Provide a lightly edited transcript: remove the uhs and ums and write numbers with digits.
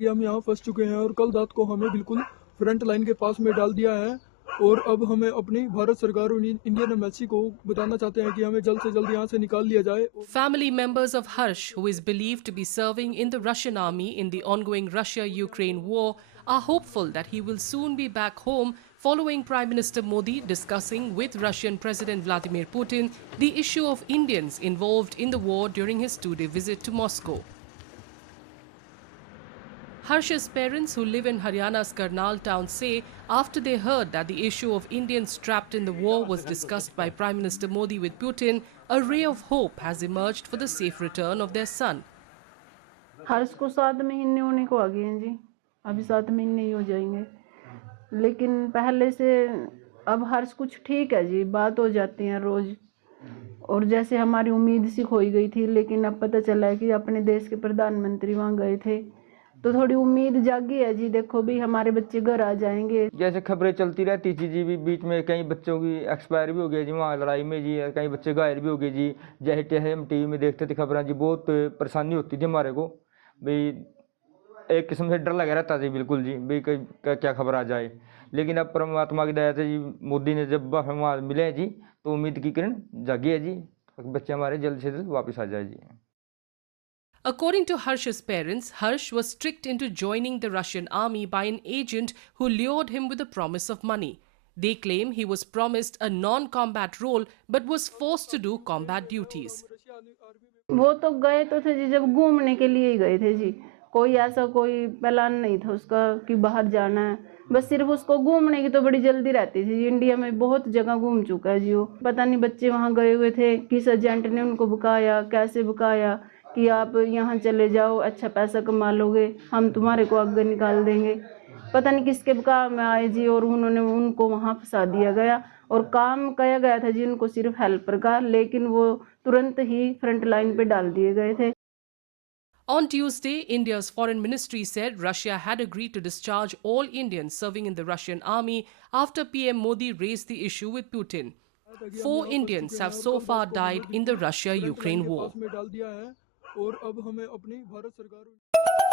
कि हम यहाँ फंस चुके हैं और कल रात को हमें बिल्कुल फ्रंट लाइन के पास में डाल दिया है और अब हमें अपनी भारत सरकार और इंडियन एम्बेसी को बताना चाहते हैं कि हमें जल्द से जल्द यहाँ से निकाल लिया जाए। Family members of Harsh, who is believed to be serving in the Russian army in the ongoing Russia-Ukraine war, are hopeful that he will soon be back home following Prime Minister Modi discussing with Russian President Vladimir Putin the issue of Indians involved in the war during his two-day visit to Moscow. Harsh's parents, who live in Haryana's Karnal town, say after they heard that the issue of Indians trapped in the war was discussed by Prime Minister Modi with Putin, a ray of hope has emerged for the safe return of their son. हर्ष को 7 महीने होने को आ गए हैं जी, अभी 7 महीने ही हो जाएंगे, लेकिन पहले से अब हर्ष कुछ ठीक है जी, बात हो जाती है रोज, और जैसे हमारी उम्मीद सी खोई गई थी, लेकिन अब पता चला है कि अपने देश के प्रधानमंत्री वहाँ गए थे, तो थोड़ी उम्मीद जागी है जी। देखो भी हमारे बच्चे घर आ जाएंगे। जैसे खबरें चलती रहती थी जी, भी बीच में कई बच्चों की एक्सपायर भी हो गई जी वहाँ लड़ाई में जी, कई बच्चे घायल भी हो गए जी। जैसे हम टीवी में देखते थे खबरें जी, बहुत परेशानी होती थी हमारे को, भाई एक किस्म से डर लगा रहता जी बिल्कुल जी, भाई क्या खबर आ जाए। लेकिन अब परमात्मा की दया से जी, मोदी ने जब वहाँ मिले जी, तो उम्मीद की किरण जागी है जी, बच्चे हमारे जल्द से जल्द वापस आ जाए जी। According to Harsh's parents, Harsh was tricked into joining the Russian army by an agent who lured him with the promise of money. They claim he was promised a non-combat role but was forced to do combat duties. वो तो गए तो थे जी, जब घूमने के लिए ही गए थे जी, कोई ऐसा कोई प्लान नहीं था उसका कि बाहर जाना है, बस सिर्फ उसको घूमने की तो बड़ी जल्दी रहती थी। इंडिया में बहुत जगह घूम चुका है जी वो, पता नहीं बच्चे वहाँ गए हुए थे, किस एजेंट ने उनको बुकाया, कैसे बुकाया कि आप यहाँ चले जाओ, अच्छा पैसा कमा लोगे, हम तुम्हारे को आगे निकाल देंगे, पता नहीं किसके बुका में आए जी, और उन्होंने उनको वहाँ फंसा दिया गया और काम किया गया था जी उनको सिर्फ हेल्पर का, लेकिन वो तुरंत ही फ्रंट लाइन पे डाल दिए गए थे। On Tuesday, India's foreign ministry said Russia had agreed to discharge all Indians serving in the Russian army after PM Modi raised the issue with Putin. 4 Indians have so far died in the Russia-Ukraine war. और अब हमें अपनी भारत सरकार